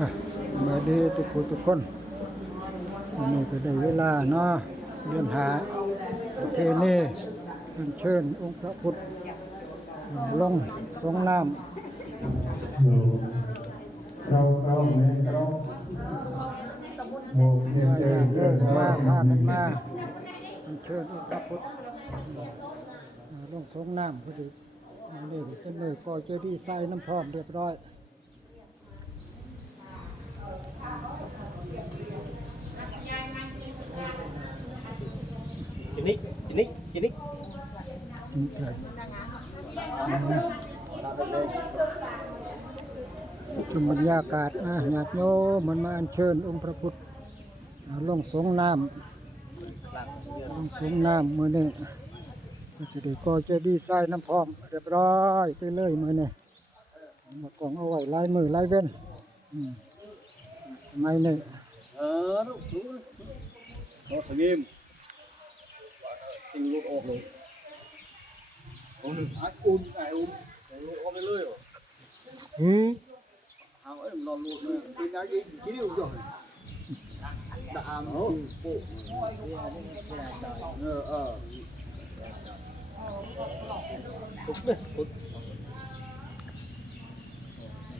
อ่ะมาดีทุกผู้ทุกคนวันนี้ก็ได้เวลาเนาะเรียนหาประเพณีอัญเชิญองค์พระพุทธลงสงน้เราไม่เราโมเพียง ำ ใจ ญาติโย เกิน ม ว่า มาพากันมาอัญเชิญองค์พระพุทธลงสงน้ำพอดีวันนี้เป็นมือก่อเจดีย์ใส่น้ำพร้อมเรียบร้อยจินิกจินิกจินิกนี่เถิดชมบรรยากาศนะญาติโยมมันมาอัญเชิญองค์พระพุทธลงสงน้ำลงสงน้ำมือนี้ก็สิได้ก่อเจดีย์ใส่น้ำพร้อมเรียบร้อยไปเลยมือนี้มากองเอาไว้ลายมือลายเว้นสมัยนี้ đúng nó phải nghiêm tình luôn ôm luôn ôm được ai ôm cái lưỡi rồi hàng ấy nó luôn cái cái gì điều rồi đã nó phụ cục đấy cục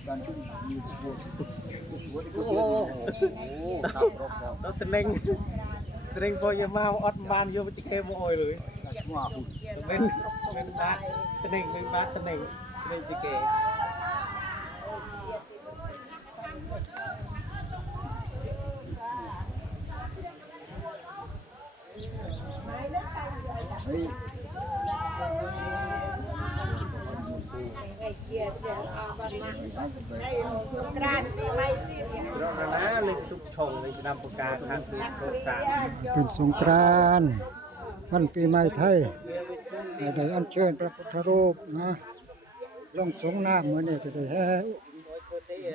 การขึ้นมีบุตรแล้วตะเน่งพอจะมาอดบานโยมจิเกมโอยเลยว้าวเป็นบาทตะเน่งเป็นบาทตะเน่งจิเกนะเลยทุกชงเลยจะนำประกาศทางคือโครงสร้างเป็นสงกรานต์วันปีใหม่ไทยได้อัญเชิญพระพุทธรูปนะลงสงน้ำมือนี้จะได้แห่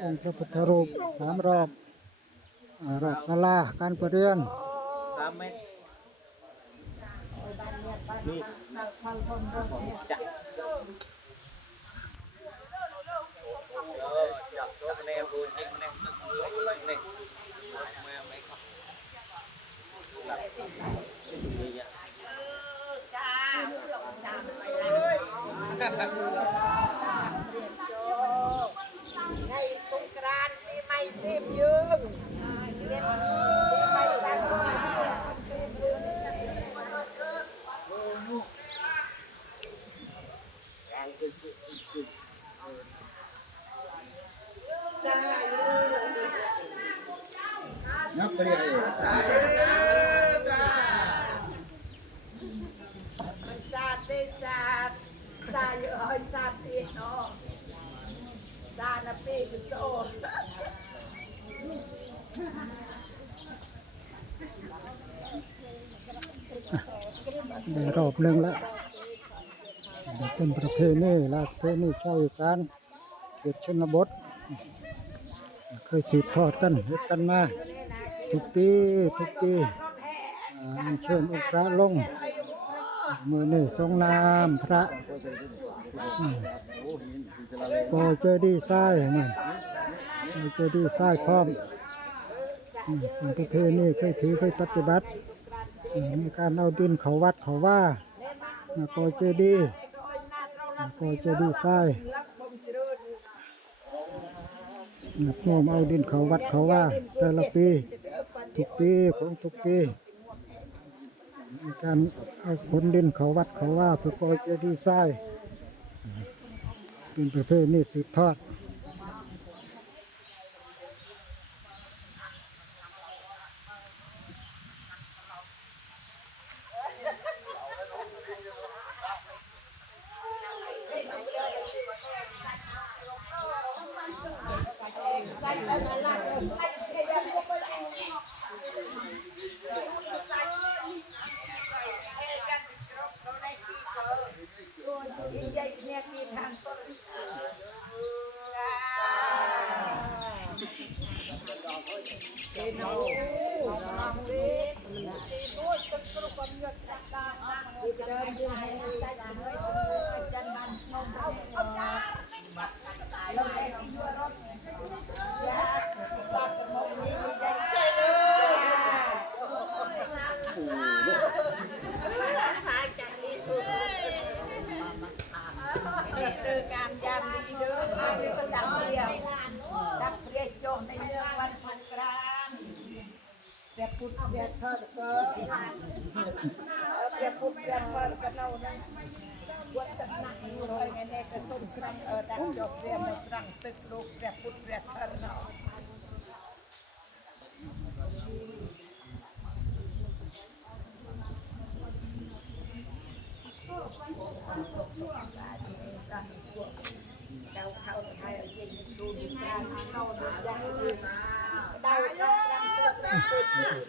องค์พระพุทธรูป3 รอบรอบศาลาการประเรียน3 เมตรนี่จับจับตัวแนวดูยิงแนวตึกเลยเนี่ยไม่ครับนี่อ่ะในสงกรานต์ปีใหม่เสียบยืมเรียนปีใหม่สังนับไปเลย ซาเตซาซาเยอะซาเตียนอซานาเปกุโซได้รอบหนึ่งแล้วเป็นประเพณีและประเพณีชาวอีสานเขตชนบทเคยสืบทอดกันเฮ็ดกันมาทุกปีอัญเชิญองค์พระลงมือนี่ทรงน้ำพระก่อเจดีย์ทรายมันก่อเจดีย์ทรายพร้อมสิ่งประเพณีเคยถือเคยปฏิบัติมีการเอาดินเขาวัดเขาว่าก่อเจดีย์ทรายนักโน้มเอาดินเขาวัดเขาว่าแต่ละปีทุกปีของทุกปีมีการเอาขนดินเขาวัดเขาว่าเพื่อก่อเจดีย์ทรายเป็นประเพณีสืบทอดHãy subscribe cho kênh Ghiền Mì Gõ để không bỏ lỡ ดักเรียกโจในเรื่องวันสงกรานต์เปียพุทธเปียเธอก็เปียพุทธเปียเธอก็เรานั้นวัดตะนักรอยในกระสุนสรังดักจบเรียนในสรังตึกลูกเปียพุทธเปียเธอเนาะ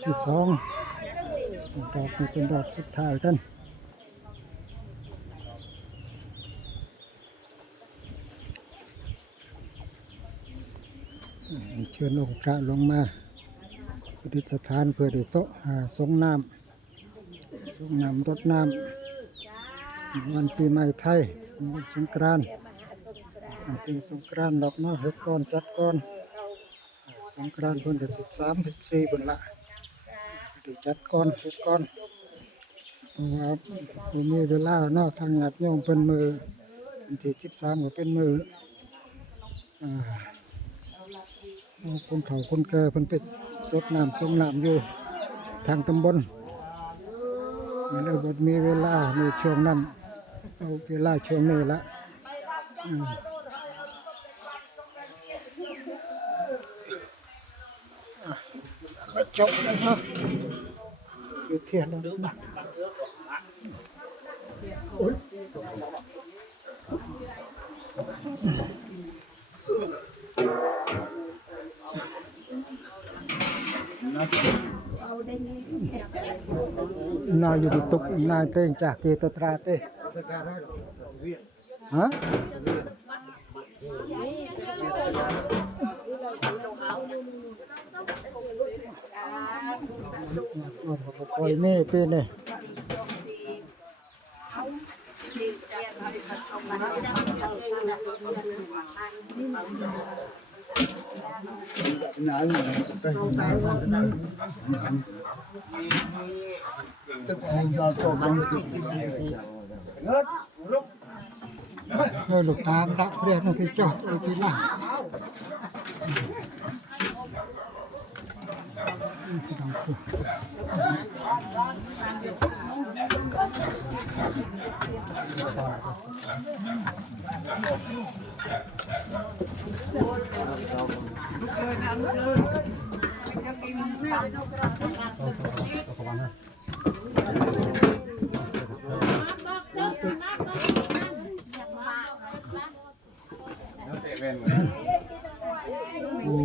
ที่สองดอกนี้เป็นดอกสุดท้ายกันเชิญองค์พระลงมาประดิษฐานเพื่อได้สงน้ำรดน้ำวันปีใหม่ไทยวันสงกรานต์วันที่สงกรานต์ดอกเนาะเฮ็ดก่อนจัดก่อนสงกรานต์เพิ่นก็13-14พุ่นละได้จัดก่อนเฮ็ดก่อนเพราะว่าบ่มีเวลาเนาะทางญาติโยมเพิ่นมื้อวันที่13ก็เป็นมื้อคนเฒ่าคนแก่เพิ่นไปรดน้ำส่งน้ำอยู่ทางตำบลเลยบ่มีเวลาในช่วงนั้นเอาเวลาช่วงนี้ละไปจบเลยเนาะอยู่เทียนแล้วนะนายอยู่ที่ตุกนายเต้งจากเกตตราเต้ฮะคอยนี่เป็นเนี่ยลูกตามรักเรียนที่จอดเอาที่ล่างโอ้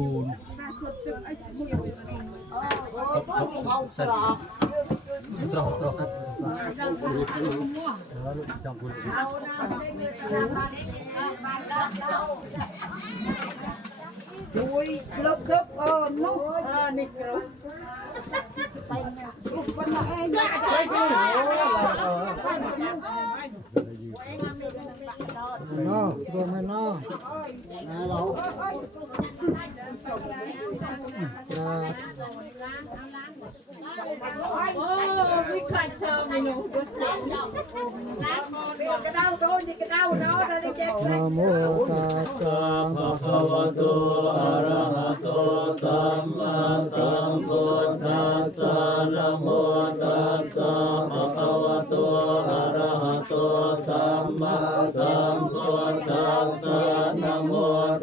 Ui, lớp cấp nó nịch rồi. Con nó em no รวมไหมเนาะเราcái đau thôi thì cái đau nó ra đi chết. นะโมตัสสะภะคะวะโตอะระหะโตสัมมาสัมพุทธัสสะนะโมตัสสะภะคะวะโตอะระหะโตสัมมาสัมพุทธัสสะนะโม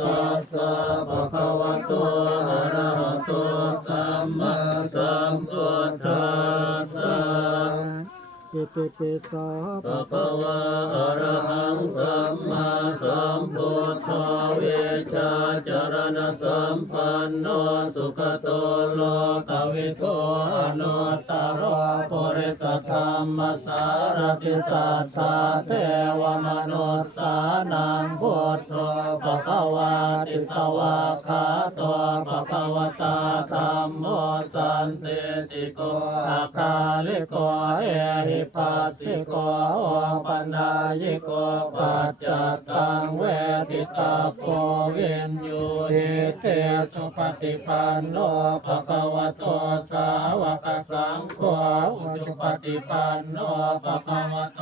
ตัสสะภะคะวะโตอะระหะโตสัมมาสัมพุทธัสสะเปเปเปสะภะคะวะอะระหังสัมมาสัมพุทธเวชาจารณสัมปันโนสุขโตโลกวิโกอนุตตรปุริสธรรมสารติสัทธาเทวมนุสสานังพุทโธภะคะวะติสวากขาโตภะคะวตาธัมโมสันติติโกอาคาลิโกเอหิปัสสิโกโอปัญญายิโกปัจจตังเวทิตาโพวินยู เอเตสุปฏิปันโนภะคะวะโตสาวกสังโฆอุจุปฏิปันโนภะคะวะโต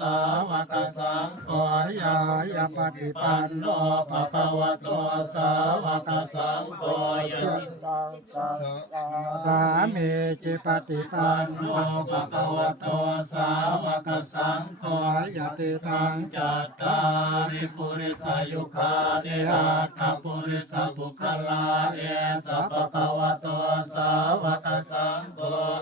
สาวกสังโฆยาปฏิปันโนภะคะวะโตสาวกสังโฆสามีจิปฏิปันโนภะคะวะโตสาวกสังโฆยติทังจัตตาริปุริสายุคานิอัตถปุริสบุคลาเอสะภะคะวะโตสาวกสังโฆ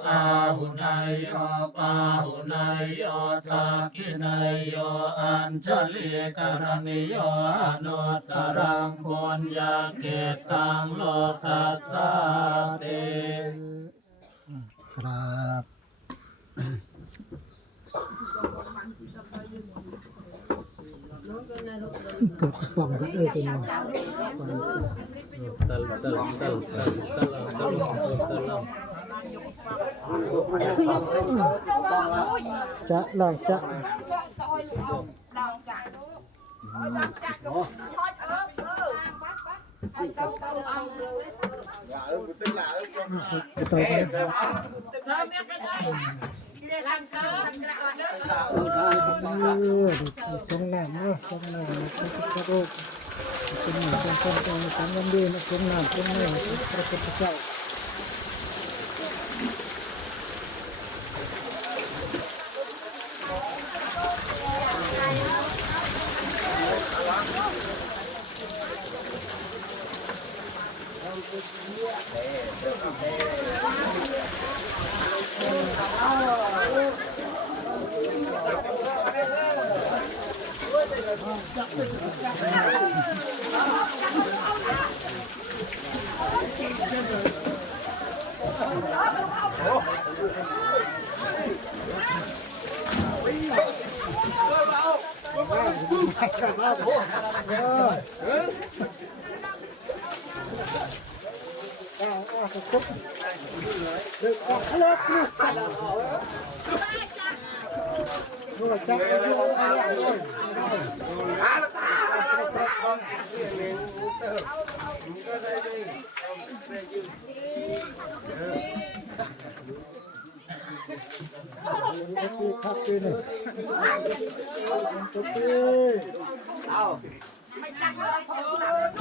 อาหุนายโยปาหุนายโยทักขินายโยอัญชลีกรณิโยอนุตตรังปุญญเกตังโลกัสสะเตครับเกิดป่องกันเป็นไงจะลองจะสงน้ำเนาะสงน้ำพระโลกเป็นหนึ่งเป็นต้นเป็นสามวันดีนะสงน้ำสงน้ำพระพุทธเจ้า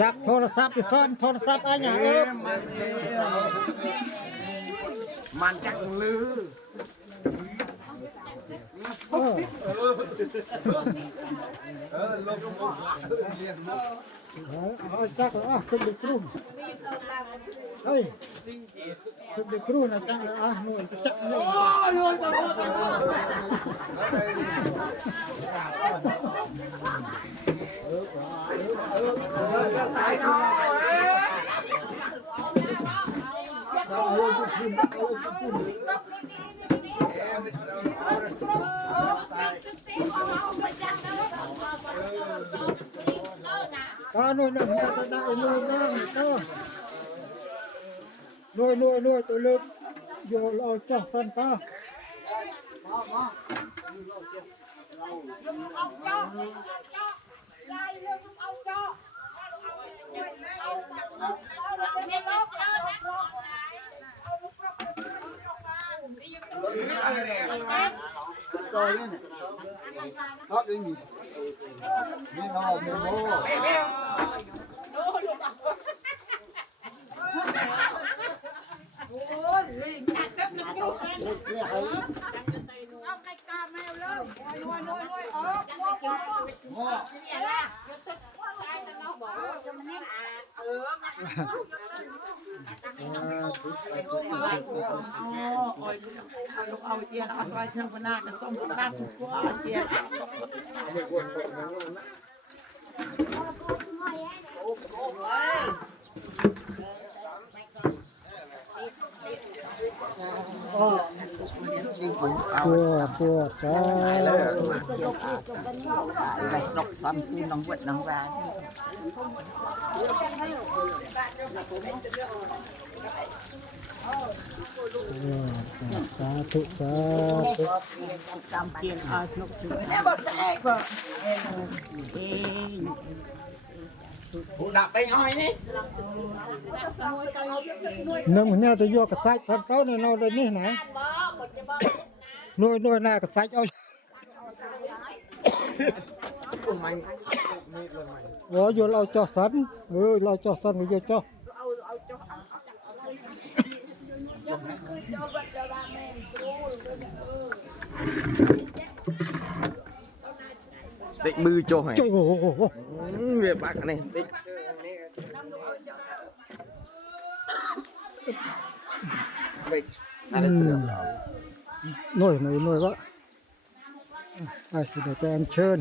จับโทรศัพท์ไปซ่อนโทรศัพท์อะไรอย่างเงี้ยมันจักลือลงมาเรียนมาจักขึ้นไปครูเฮ้ยขึ้นไปครูนะจักหน่วยจักหน่วยสายน้อยก็หน่วยหนึ่งจะได้หน่วยหนึ่งก็หน่วยตัวเล็กโยนเอาจ้าสันตาเอาเจียนเอาไว้เชื่อมหน้าจะส้มตาผู้ว่าเจียนปวดจ้าไปนกความคืนน้องวัดน้องวานสาธุสาธุจำเกียนเอานกถึงแม่บอกแซ่บเอง ผู้ดับไปอ้อยนี่ นึงเนี่ยจะโยกกระไซสันเขาเนี่ยเราเลยนี่นะหน่วยหน้ากระไซเอา มันนี่เลยมัน โอ้ยเราจ่อสันเราจ่อสันไปโยจ่อ ติดมือโจ้ให้ จ่อโอ้โห เวียบากนี่ติด หน่วยวะไอ้สิเดแกนเชิญ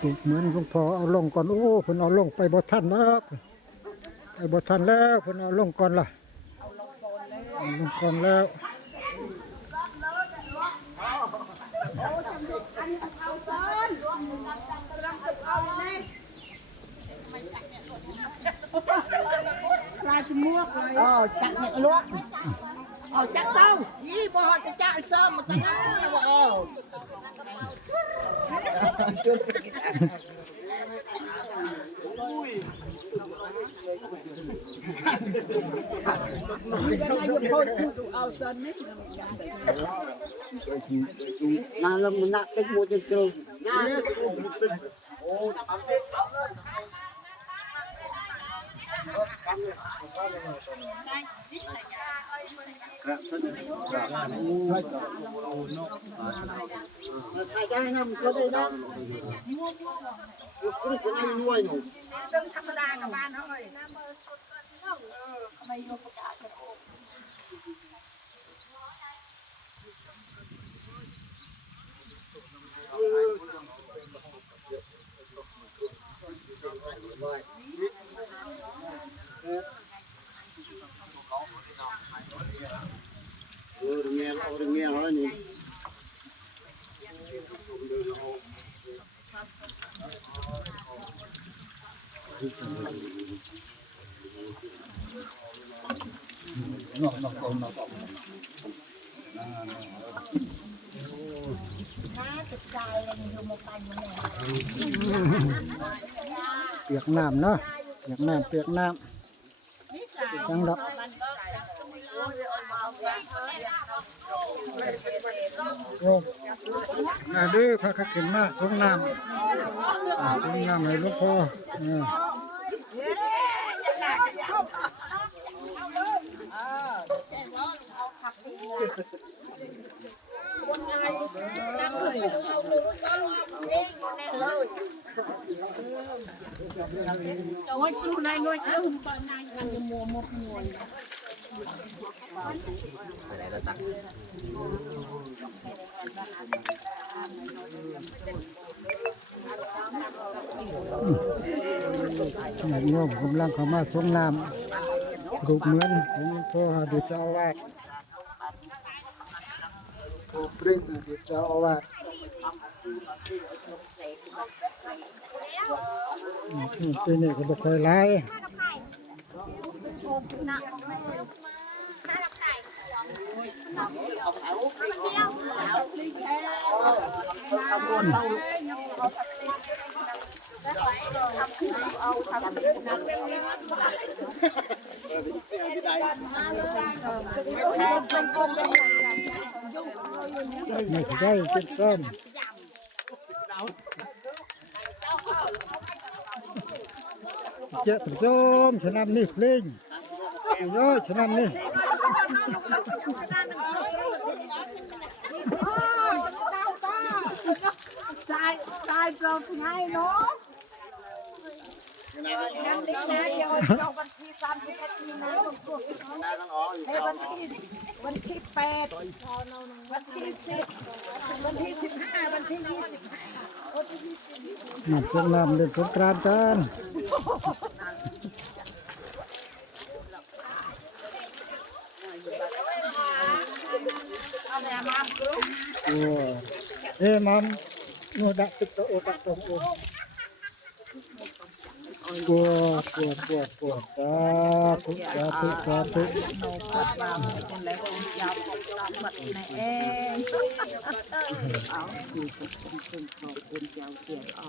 ถูกเหมือนหลวงพ่อเอาลงก่อนโอ้เพิ่นเอาลงไปบ่ทันแล้วไปบ่ทันแล้วเพิ่นเอาลงก่อนล่ะเอาลงก่อนแล้วจักเนี่ยลวกจักเต้ายี่บ่จะจ่ายซ้อมมาตั้งนานบ่Nah, lo menak tek mo tek tro. Cái cái năm có đây đó. Cũng có ai nuôi nhỉ? เรื่องธรรมดากับบ้านเฮาเลยOrang nghe hỏi nhỉ. Tiệc nam nó tiệc nam chẳng đó đưa các kiến ma xuống nam này lúc po Ôi chú này nuôi chú bữa nay gần mùa một mùa Nhạc nhôm cũng đang có mà xuống nam rụt mướn cũng có được cho vạt Pring được cho vạt cái này có một thời lái này thì đây trên cơm chết rồi cho năm nít lên rồi cho năm nít sai rồi ngay nó năm đi ra rồi choวันที่31มีนาคมวันที่8วันที่10วันที่15วันที่25 mặt trong năm lên sông Cranกันmam nó đã tích tụ đặt trong của sa thu บัดในเอง เอาคือคนเขาเป็นเจ้าเสียอ๋อ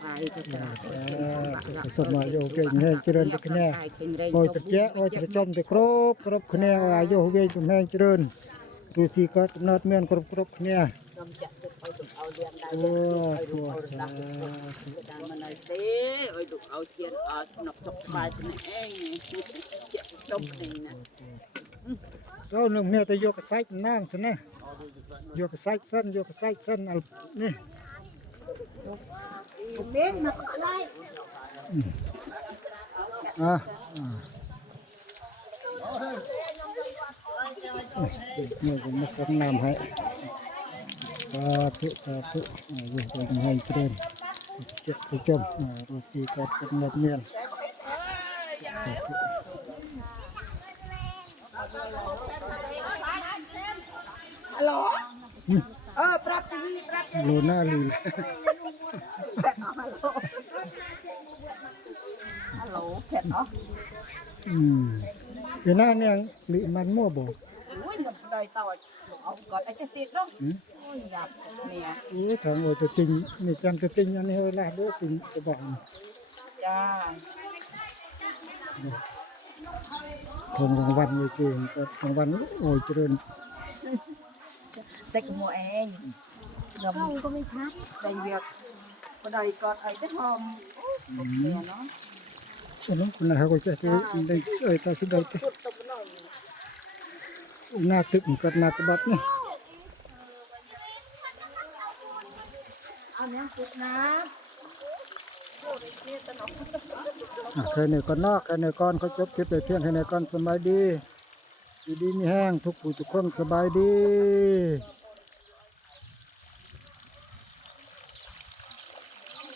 ไปก็จะ สดมาโยเก่งแห่งเจริญคะแนนโอ้ยเจ๊โอ้ยจะจมจะครบคะแนนอายุเวงแห่งเจริญดูสิก็นอดเมียนครบคะแนน นำจับเอาเรียนได้ โอ้ เอา โห ดังดังมันเลยเต้เอาดูเอาเทียนเอาสนับสนุนไปตัวเองเจ็บจมนี่นะ เราหนึ่งเนี่ยจะโยกไซส์นั่งสินะโยกไซส์เส้นโยกไซส์เส้นเอานี่ เม็ดมาอะไร อ่ะนี่ผมมาส่งน้ำให้สาธุอยู่เป็นให้เจริญเจ็บจะจมดูสิก็เป็นนอดเมียนสาธุ ฮัลโหลปรับทีวีปรับ โลน่าลี ฮัลโหลเผ็ดเนาะ เดี๋ยวหน้าเนี่ยหรือมันมั่วบ่ อุ้ยมันได้ต่อเอาก่อนไอ้จะติดเนาะโอ้ยหยับเนี่ย ทางโอจะติงนี่จังจะติงอันนี้เวลาด้วยติงจะบอก จ้า ของรางวัลเลยเก่งก็รางวัลโอ้ยเจริญ เด็กมัวเองนมก็ไม่ชัดได้เวียกก็ได้ก่อนไอ้จะทอมเนี่ยเนาะ ฉะนั้นคุณนะก็จะได้ใส่ตาสิได้te สุดตบหน่อย หน้าตึกกับหน้ากระบัดนี่ เอาเนี้ยสุดนะโอ้ยเนี่ยตลก ใครในก่อนนอกใครในก่อนเขาจบคลิปไปเพียงใครในก่อนสบายดีดีมีแห้งทุกผู้ทุกคนสบายดี